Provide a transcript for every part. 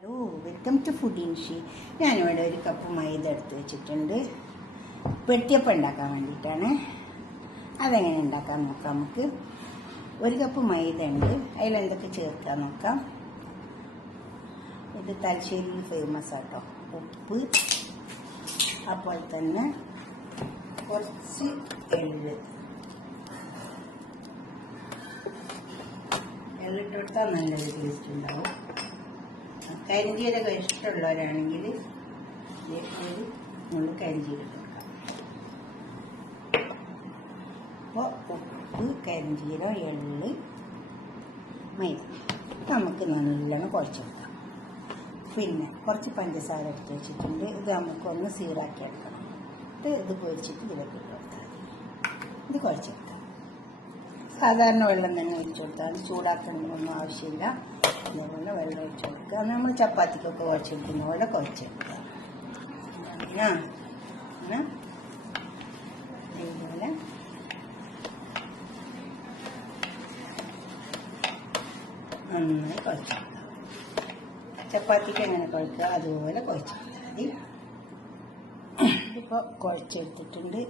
Hello, welcome to food ഇൻഷി. ഞാനിവിടെ ഒരു കപ്പ് മൈദ എടുത്ത് വെച്ചിട്ടുണ്ട്. പെട്ടിയപ്പം ഉണ്ടാക്കാൻ വേണ്ടിയിട്ടാണ്. അതെങ്ങനെ ഉണ്ടാക്കാൻ നോക്കാം. നമുക്ക് ഒരു കപ്പ് മൈദ ഉണ്ട്. അതിലെന്തൊക്കെ ചേർക്കാൻ നോക്കാം. ഇത് തലശ്ശേരിയിൽ ഫേമസ് ആട്ടോ. ഉപ്പ്, അപ്പോൾ തന്നെ കുറച്ച് എള്ളിട്ട് കൊടുത്താൽ നല്ലൊരു ടേസ്റ്റ് ഉണ്ടാവും. കരിഞ്ചീരകം ഇഷ്ടമുള്ളവരാണെങ്കിൽ നമ്മൾ കരിഞ്ചീരകം എടുക്കാം. അപ്പോൾ ഉപ്പ്, കരിഞ്ചീരകം, എള്ള്, മൈദ നമുക്ക് നല്ലോണം കുഴച്ചെടുക്കാം. പിന്നെ കുറച്ച് പഞ്ചസാര എടുത്ത് വെച്ചിട്ടുണ്ട്. ഇത് നമുക്കൊന്ന് സീറാക്കി എടുക്കണം. ഇത് പൊരിച്ചിട്ട് ഇതിലേക്ക് ഇട്ട് കൊടുത്താൽ മതി. ഇത് കുഴച്ചെടുക്കാം. സാധാരണ വെള്ളം തന്നെ ഒഴിച്ചു കൊടുത്താൽ ചൂടാക്കണമെന്നൊന്നും ആവശ്യമില്ല. അതേപോലെ വെള്ളം ഒഴിച്ചു കൊടുക്കുക. നമ്മൾ ചപ്പാത്തിക്കൊക്കെ കുഴച്ചെടുക്കുന്ന പോലെ കുഴച്ചെടുക്കുക. ഇതുപോലെ നന്നായി കുഴച്ചെടുക്കുക. ചപ്പാത്തിക്ക് എങ്ങനെ കുഴക്കുക അതുപോലെ കുഴച്ചെടുത്താൽ മതി. ഇപ്പോൾ കുഴച്ചെടുത്തിട്ടുണ്ട്.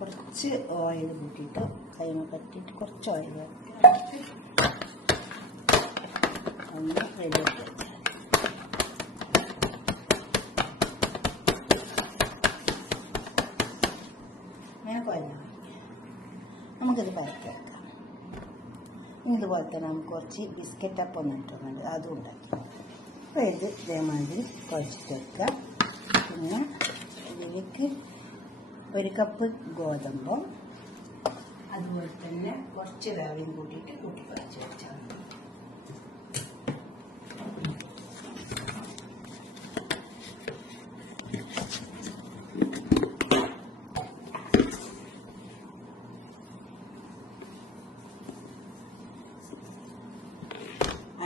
കുറച്ച് ഓയിൽ കൂട്ടിയിട്ട് കൈമ പറ്റിയിട്ട് കുറച്ച് ഓയിൽ ഒന്ന് റെഡിയാക്കി വെച്ചാൽ അങ്ങനെ കുഴഞ്ഞാൽ നമുക്കിത് പരത്തി വെക്കാം. ഇതുപോലെ തന്നെ നമുക്ക് കുറച്ച് ബിസ്ക്കറ്റ് അപ്പം ഇട്ടിട്ടുണ്ട്, അതും ഉണ്ടാക്കി. അപ്പോൾ ഇത് ഇതേമാതിരി കുഴച്ചിട്ട് വെക്കുക. പിന്നെ ഇതിലേക്ക് ഒരു കപ്പ് ഗോതമ്പും അതുപോലെ തന്നെ കുറച്ച് റവയും കൂട്ടിയിട്ട് കൂട്ടി കുഴച്ച് വെച്ചാൽ മതി.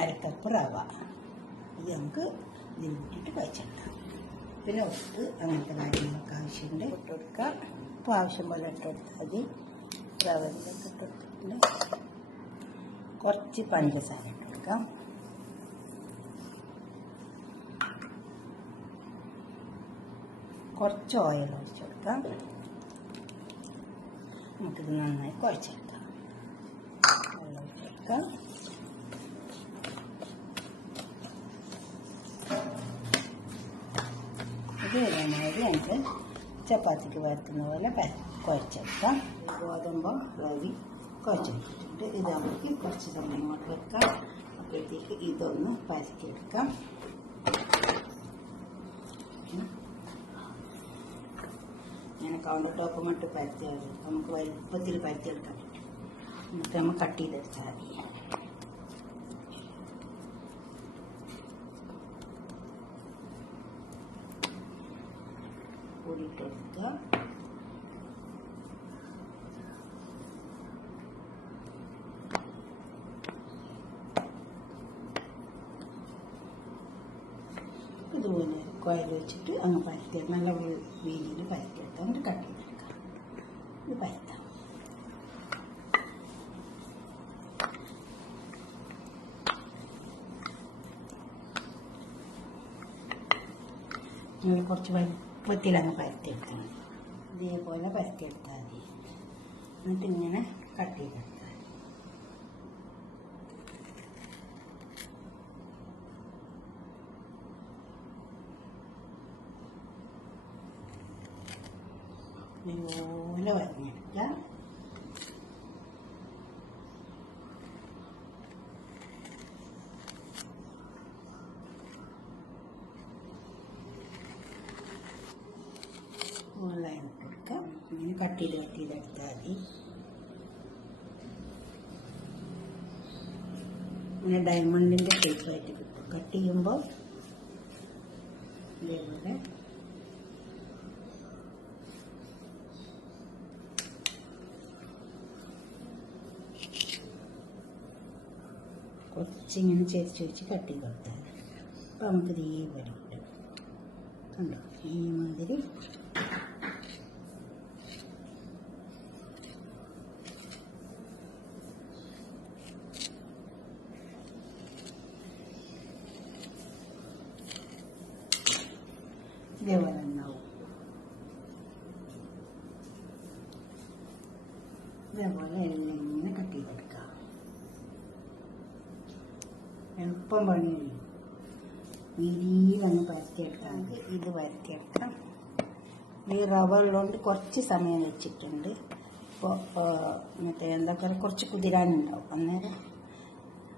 അരക്കപ്പ് റവ ഇത് നമുക്ക് ഇതിൽ കൂട്ടിയിട്ട് കുഴച്ചിടാം. പിന്നെ ഉപ്പ് അങ്ങനത്തെ കാര്യങ്ങളൊക്കെ ആവശ്യമുണ്ട്. ഇട്ട് കൊടുക്കാം. ഇപ്പോൾ ആവശ്യം പോലെ ഇട്ട് കൊടുത്താൽ മതി. റവയിലൊക്കെ ഇട്ട് കൊടുത്തിട്ടുണ്ട്. കുറച്ച് പഞ്ചസാര ഇട്ട് കൊടുക്കാം. കുറച്ച് ഓയിൽ ഒഴിച്ച് കൊടുക്കാം. നമുക്കിത് നന്നായി കുഴച്ചെടുക്കാം. വെള്ളം ഒഴിച്ച് കൊടുക്കാം. ഇതേമാതിരി നമുക്ക് ചപ്പാത്തിക്ക് പരത്തുന്ന പോലെ കുഴച്ചെടുക്കാം. ഗോതമ്പും റവി കുഴച്ചെടുത്തിട്ടുണ്ട്. ഇത് നമുക്ക് കുറച്ച് സമയം കൊണ്ട് വെക്കാം. അപ്പോഴത്തേക്ക് ഇതൊന്ന് പരത്തിയെടുക്കാം. ഞാൻ കൗണ്ടർ ടോപ്പ് മട്ട് പരത്തിയാൽ നമുക്ക് വലുപ്പത്തിൽ പരത്തിയെടുക്കാൻ പറ്റും. എന്നിട്ട് നമ്മൾ കട്ട് ചെയ്തെടുത്താൽ മതി. കൂടിയിട്ട് കൊടുക്കുക. ഇതുപോലെ കോയിൽ വെച്ചിട്ട് അങ്ങ് പരത്തിയെടുക്കാം. നല്ല വീതിയിൽ പരത്തിയെടുക്കാം. എന്നിട്ട് കട്ട് ചെയ്തെടുക്കാം. ഇത് പരത്താം. നമ്മൾ കുറച്ച് വലുപ്പത്തിലങ്ങ് പരത്തിയെടുക്കണം. ഇതേപോലെ പരത്തിയെടുത്താൽ മതി. എന്നിട്ട് ഇങ്ങനെ കട്ട് ചെയ്തെടുത്താൽ ഇതുപോലെ വരഞ്ഞെടുക്കുക. ലൈൻ ഇട്ട് കൊടുക്കാം. ഇങ്ങനെ കട്ട് ചെയ്തെടുത്താൽ മതി. ഇങ്ങനെ ഡയമണ്ടിൻ്റെ ഷേപ്പായിട്ട് കിട്ടും. കട്ട് ചെയ്യുമ്പോൾ ഇതേപോലെ കുറച്ചിങ്ങനെ ചെരിച്ച് കട്ട് ചെയ്ത് കൊടുത്താൽ അപ്പോൾ നമുക്കിത് ഇതേപോലെ കിട്ടും. കണ്ടോ, ഈ മാതിരി ഇതേപോലെ ഉണ്ടാവും. ഇതേപോലെ എല്ലാം ഇങ്ങനെ കട്ട് ചെയ്തെടുക്കാം. എളുപ്പം പണി വീതിയിലൊന്ന് പരത്തിയെടുക്കാം. ഇത് പരത്തിയെടുക്കാം. ഈ റവ ഉള്ളതുകൊണ്ട് കുറച്ച് സമയം വെച്ചിട്ടുണ്ട്. ഇപ്പോൾ മറ്റേ എന്തൊക്കെ കുറച്ച് കുതിരാനുണ്ടാവും അന്നേരം.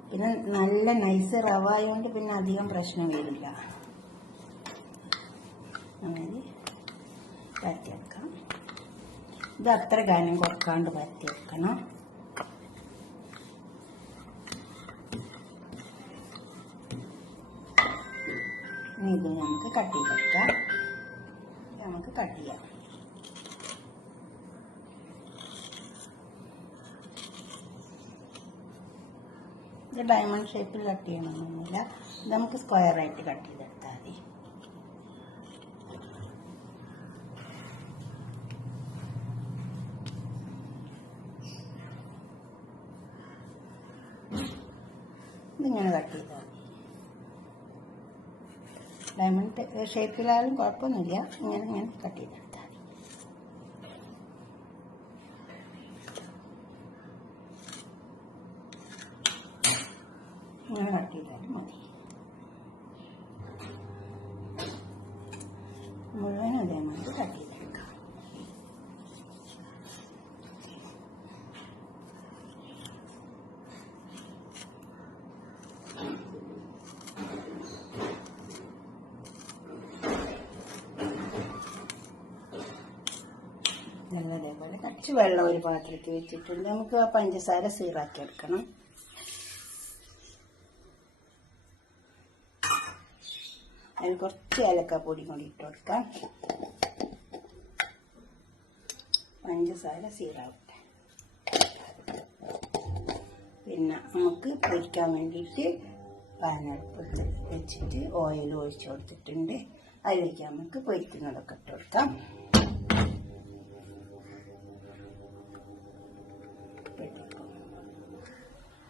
പിന്നെ നല്ല നൈസ് റവ ആയതുകൊണ്ട് പിന്നെ അധികം പ്രശ്നം വരില്ല. അങ്ങനെ പരത്തിയെടുക്കാം. ഇത് അത്ര കാര്യം കുറക്കാണ്ട് പരത്തിയെടുക്കണം. ഇത് നമുക്ക് കട്ട് ചെയ്തെടുക്കാം. നമുക്ക് കട്ട് ചെയ്യാം. ഇത് ഡയമണ്ട് ഷേപ്പിൽ കട്ട് ചെയ്യണമെന്നൊന്നുമില്ല. ഇത് നമുക്ക് സ്ക്വയറായിട്ട് കട്ട് ചെയ്തെടുത്താൽ മതി. ഇതിങ്ങനെ കട്ട് ചെയ്താൽ മതി. ഡയമണ്ട് ഷേപ്പിലായാലും കുഴപ്പമൊന്നുമില്ല. ഇങ്ങനെ കട്ട് ചെയ്തെടുത്താൽ മതി. ഇങ്ങനെ കട്ട് ചെയ്താലും മതി. മുഴുവൻ അതേമാതിരി കട്ട് ചെയ്തെടുക്കാം. അതേപോലെ കുറച്ച് വെള്ളം ഒരു പാത്രത്തിൽ വെച്ചിട്ടുണ്ട്. നമുക്ക് ആ പഞ്ചസാര സീറാക്കി എടുക്കണം. അതിൽ കുറച്ച് ഏലക്കാപ്പൊടി കൂടി ഇട്ട് കൊടുക്കാം. പഞ്ചസാര സീറാവട്ടെ. പിന്നെ നമുക്ക് പൊരിക്കാൻ വേണ്ടിയിട്ട് പാനടുപ്പത്ത് വെച്ചിട്ട് ഓയിൽ ഒഴിച്ച് കൊടുത്തിട്ടുണ്ട്. അതിലേക്ക് നമുക്ക് പൊരിക്കുന്നതൊക്കെ ഇട്ട് കൊടുക്കാം.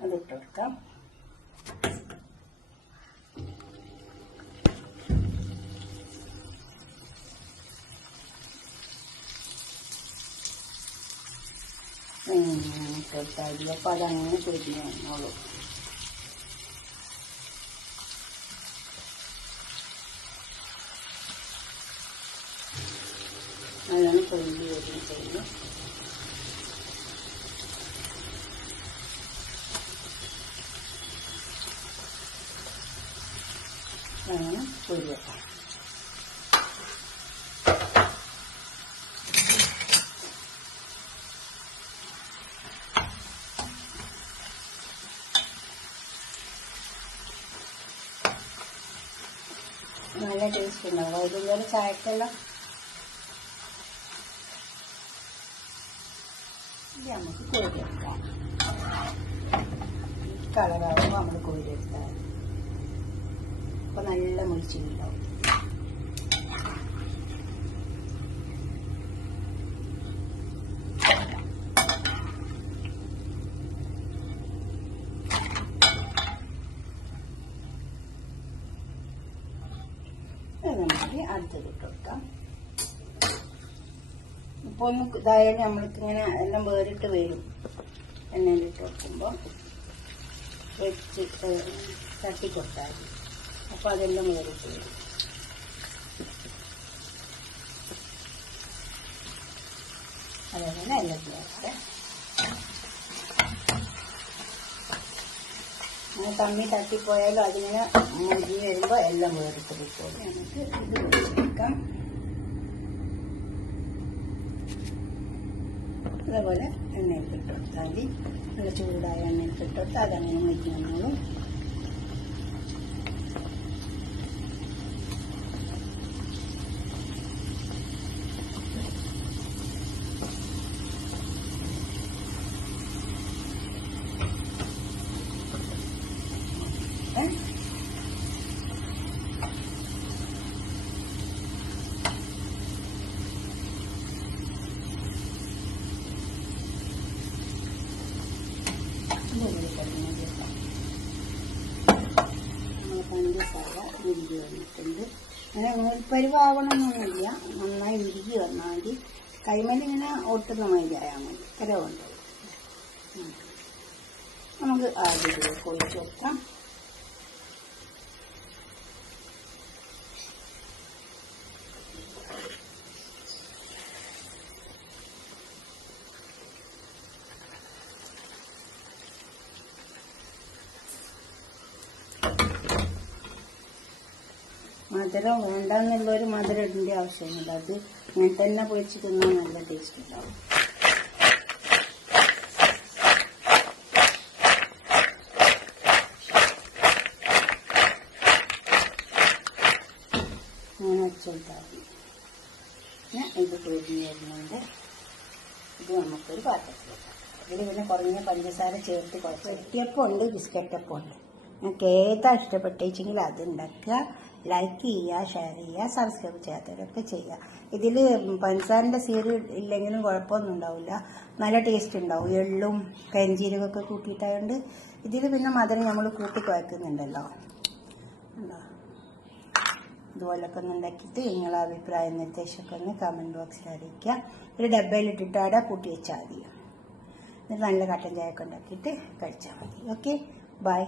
അതിട്ട് കൊടുക്കാം. കൊടുത്താൽ അപ്പം അതങ്ങനെ പൊരിഞ്ഞ് വന്നോളൂ. അതാണ് പൊരിഞ്ഞ് വരുന്ന ചെയ്യും. അങ്ങനെ പൊരിയക്കാം. നല്ല ടേസ്റ്റ് ഉണ്ടാവും. വൈകുന്നേരം ചായക്കെല്ലാം ഇത് നമുക്ക് കോരിയെടുക്കാം. കളറാകുമ്പോൾ നമ്മൾ കോരിയെടുത്താൽ അപ്പം നല്ല മുറിച്ചിട്ടുണ്ടാവും. നമുക്ക് അടുത്തത് ഇട്ട് കൊടുക്കാം. ഇപ്പോൾ ഒന്ന് ഇതായാലും നമ്മൾക്കിങ്ങനെ എല്ലാം വേറിട്ട് വരും. എണ്ണയിലിട്ട് കൊടുക്കുമ്പോൾ വെച്ച് തട്ടിക്കൊടുത്താൽ മതി. അപ്പോൾ അതെല്ലാം വേറിട്ട് വരും. അതേപോലെ എല്ലാം ചേർത്ത് അങ്ങനെ തമ്മി തട്ടിപ്പോയാലും അതിങ്ങനെ മുരിഞ്ഞ് വരുമ്പോൾ എല്ലാം വേറിട്ട് കിട്ടും. നമുക്ക് ഇത് വെച്ചെടുക്കാം. അതേപോലെ എണ്ണയിൽ ഇട്ട് കൊടുത്താൽ മതി. നല്ല ചൂടായ എണ്ണയിൽ ഇട്ട് കൊടുത്താൽ അതങ്ങനെ മുരിഞ്ഞ് വന്നോളും. പഞ്ചസാര ഉരുകി വന്നിട്ടുണ്ട്. അങ്ങനെ നൂൽപ്പരിവാവണമെന്നൊന്നുമില്ല, നന്നായി ഉരുകി വന്നാൽ മതി. കൈമലിങ്ങനെ ഒട്ടുന്ന മാതിരി ആയാൽ മതി. ഇത്ര കൊണ്ട് നമുക്ക് ആദ്യത്തിലേക്ക് ഒഴിച്ച് വെക്കാം. മധുരം വേണ്ടെന്നുള്ളൊരു മധുരം ഇടേണ്ട ആവശ്യമില്ല. അത് ഇങ്ങനെ തന്നെ പൊളിച്ച് തിന്നാൽ നല്ല ടേസ്റ്റ് ഉണ്ടാവും. അങ്ങനെ വെച്ചെടുത്താൽ മതി. പിന്നെ ഇത് പൊരിഞ്ഞ് വരുന്നുണ്ട്. ഇത് നമുക്കൊരു പാത്രത്തിലേക്ക് ഇതിൽ പിന്നെ കുറഞ്ഞ പഞ്ചസാര ചേർത്ത് കുറച്ച് ഇടിയപ്പം ഉണ്ട്, ബിസ്ക്കറ്റപ്പം ഉണ്ട്. നിങ്ങൾക്ക് ഏതാ ഇഷ്ടപ്പെട്ടെങ്കിൽ അത് ഉണ്ടാക്കുക. ലൈക്ക് ചെയ്യുക, ഷെയർ ചെയ്യുക, സബ്സ്ക്രൈബ് ചെയ്യാത്തവരൊക്കെ ചെയ്യുക. ഇതിൽ പഞ്ചസാരൻ്റെ സീര് ഇല്ലെങ്കിലും കുഴപ്പമൊന്നും ഉണ്ടാവില്ല, നല്ല ടേസ്റ്റ് ഉണ്ടാവും. എള്ളും കരിഞ്ചീരകമൊക്കെ കൂട്ടിയിട്ടായതുകൊണ്ട് ഇതിൽ പിന്നെ മധുരം നമ്മൾ കൂട്ടി കുഴക്കുന്നുണ്ടല്ലോ. ഇതുപോലൊക്കെ ഒന്ന് ഉണ്ടാക്കിയിട്ട് നിങ്ങളെ അഭിപ്രായം നിർദ്ദേശമൊക്കെ ഒന്ന് കമൻറ്റ് ബോക്സിൽ അറിയിക്കുക. ഒരു ഡബ്ബയിലിട്ടിട്ട് അവിടെ കൂട്ടി വെച്ചാൽ മതി. എന്നിട്ട് നല്ല കട്ടൻ ചായ ഒക്കെ ഉണ്ടാക്കിയിട്ട് കഴിച്ചാൽ മതി. Okay, by.